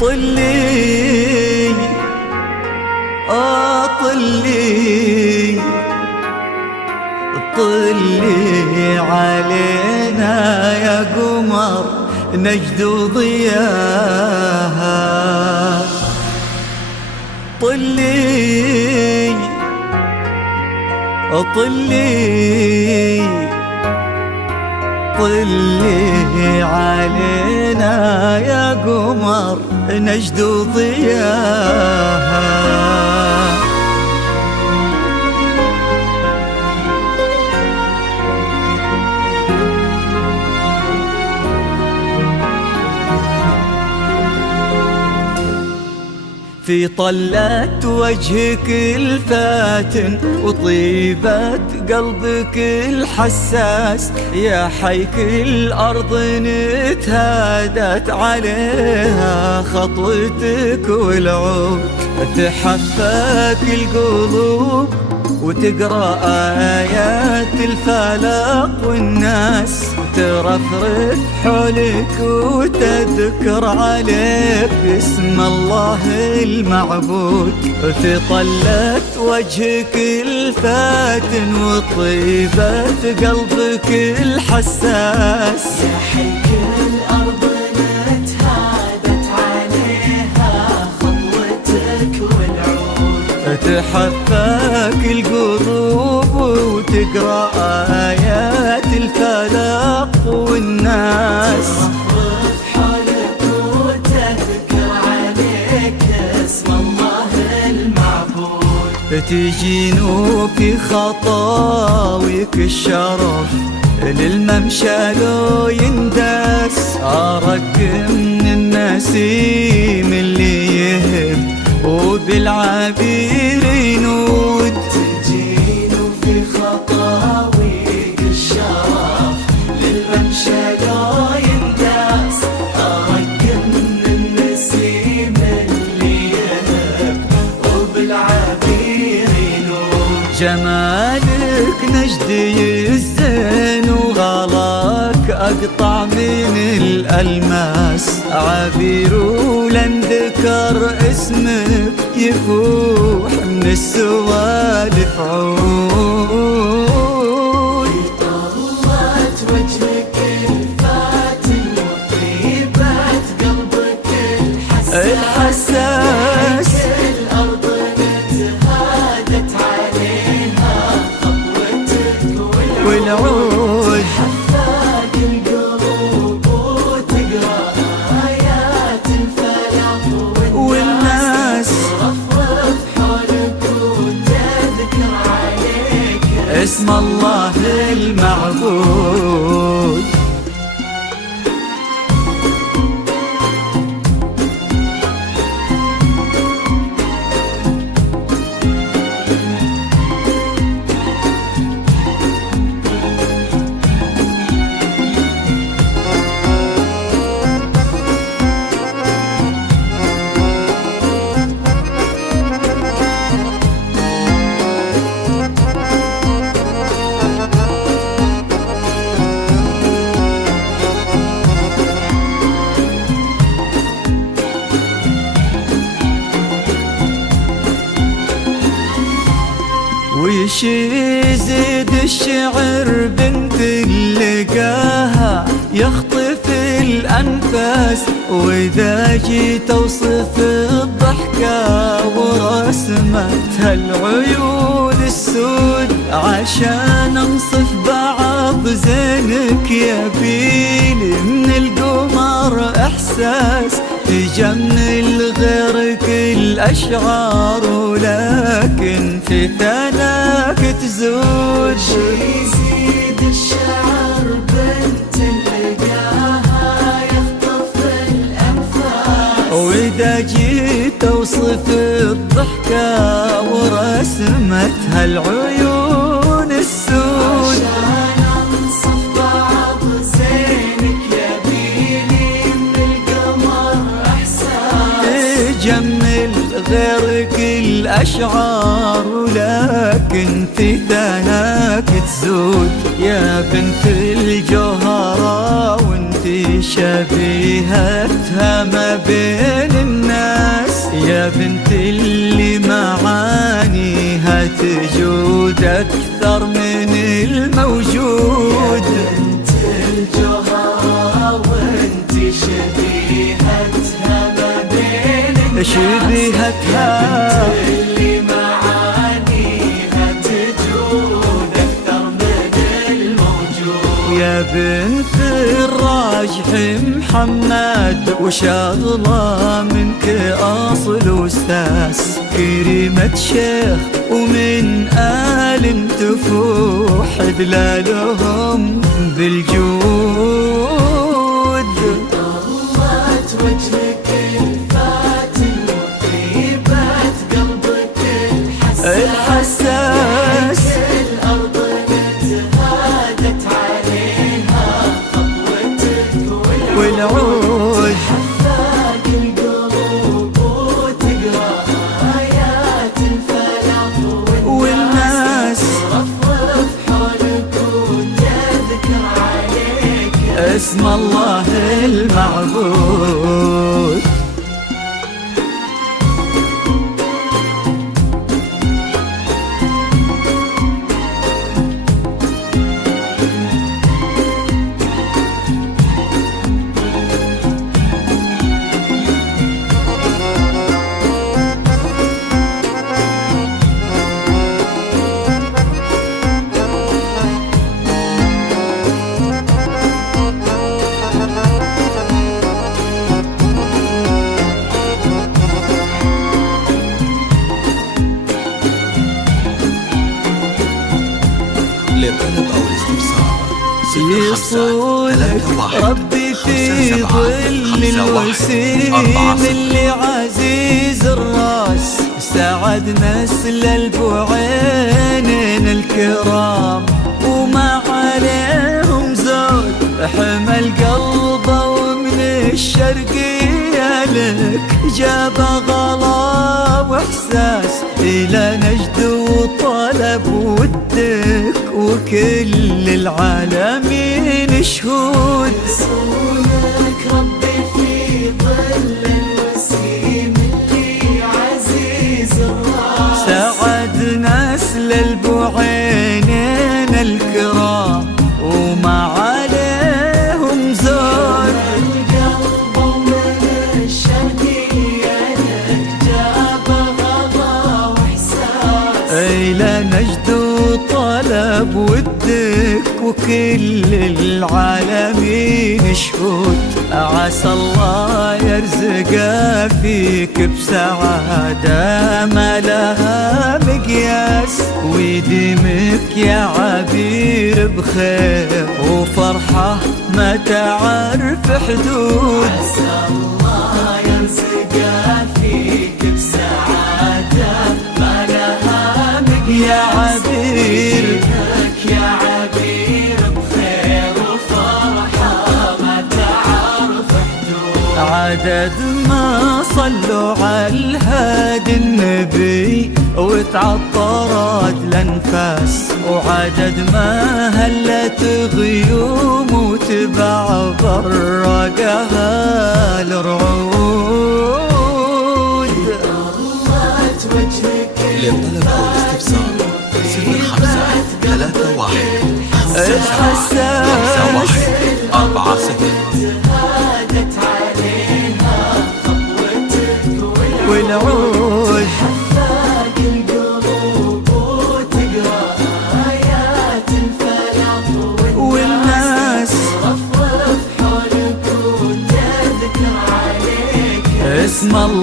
طلي طلي طلي علينا يا قمر نجد ضياها. طلي طلي طلي علينا يا قمر نجد ضياها. في طلة وجهك الفاتن وطيبة قلبك الحساس، يا حيك الأرض نتهادت عليها خطوتك والعود. تحفك القلوب وتقرأ آيات الفلق والناس، ترفرف حولك وتذكر عليك اسم الله المعبود. في طلة وجهك الفاتن وطيبة قلبك الحساس، يا حيك الأرض نتهادت عليها خطوتك والعود. تحفك القلوب وتقرأ آيات الفلق والناس، ترفرف حولك وتذكر عليك اسم الله المعبود. تجينو في خطاويك الشرف للممشى لو يندس، أراك من النسيم اللي يهب وبالعبير ينود. تجينو في خطاويك الشرف للممشى لو يندس، أراك من النسيم اللي يهب وبالعبير ينود. جمالك نجدي الزين وغلاك أقطع من الألماس، عبير ولن ذكر اسمك يفوح من السوالف عود. طلت وجهك الفاتن وطيبة قلبك الحساس، الأرض نتهادت عليها خطوتك والعود. حفاك القلوب وتقرأ آيات الفلق والناس، رفرف حولك وتذكر عليك اسم الله المعبود. وش يزيد الشعر بنت لقاها يخطف الأنفاس، وإذا جيت أوصف الضحكة ورسمتها العيون السود، عشان أنصف بعض زينك يبيلي من القمر إحساس تجمل غيرك الأشعار، ولكن في ثناك تزود. يزيد الشعر بنت لقاها يخطف الأنفاس، وإذا جيت أوصف الضحكة ورسمتها العيون السود، عشان أنصف بعض زينك يبيلي من القمر إحساس تجمل غيرك الأشعار، ولكن في ثناك تزود. يا بنت الجوهرة وانتي شبيهتها ما بين الناس، يا بنت اللي معانيها تجود أكثر من الموجود. بنت الجوهرة وانتي شبيهتها ما بين شبيهتها اللي معانيها تجود أكثر من الموجود. يا بنت الراجح محمد وشغلة منك أصل وساس، كريمة شيخ ومن آل تفوح دلالهم بالجود. طلت وجهك الفاتن وطيبة قلبك الحساس، الأرض نتهادت عليها خطوتك والعود حفاك القلوب وتقرأ آيات الفلاح والناس رفرف حولك وتذكر عليك اسم الله المعبود. للطلب أو الاستفسار يصونك ربي في ظل الوسيم اللي عزيز الراس، سعد نسل البعينين الكرام وما عليهم زود، حمل قلبه ومن الشرقية لك جاب غلا واحساس، الى نجد وطلب ودك وكل العالمين شهود. يصونك ربي في ظل الوسيم اللي عزيز الراس، سعد نسل البعينين الكرام وما عليهم زود، القلب ومن الشرقية لك جاب غلا واحساس، إلى نجد وطلب ودك وكل العالمين شهود. عسى الله يرزق فيك بسعادة ما لها مقياس، ويديمك يا عبير بخير وفرحة ما تعرف حدود. عسى الله يرزق فيك بسعادة ما لها مقياس، يا عبير يا عبير بخير وفرحة ما تعرف حدود. عدد ما صلوا على الهادي النبي وتعطرت الانفاس، وعدد ما هلت غيوم وتبع برقها الرعود. طلت وجهك للطلب أو الاستفسار 05 اتحسس 46 هادت عليها خطوتك والعود حفاق القلوب وتقرا آيات الفلق والناس رفرف حولك وتذكر عليك اسم الله